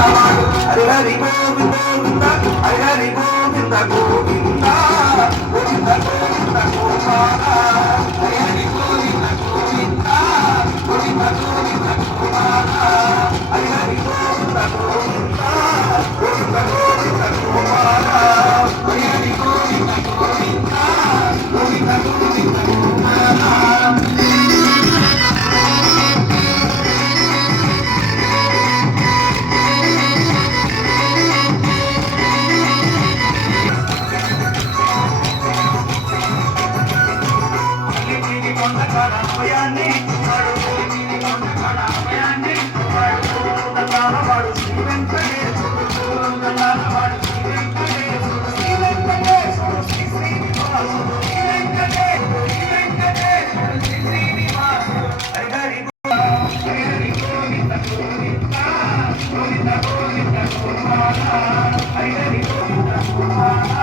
Hari Hari Govinda Govinda Hari Hari Govinda Govinda Govinda Govinda Gopala Hari Hari Govinda Govinda Govinda Govinda Gopala Hari Hari Govinda Govinda Govinda Govinda Gopala Hari Hari Govinda Govinda Govinda Govinda Gopala Hare Hare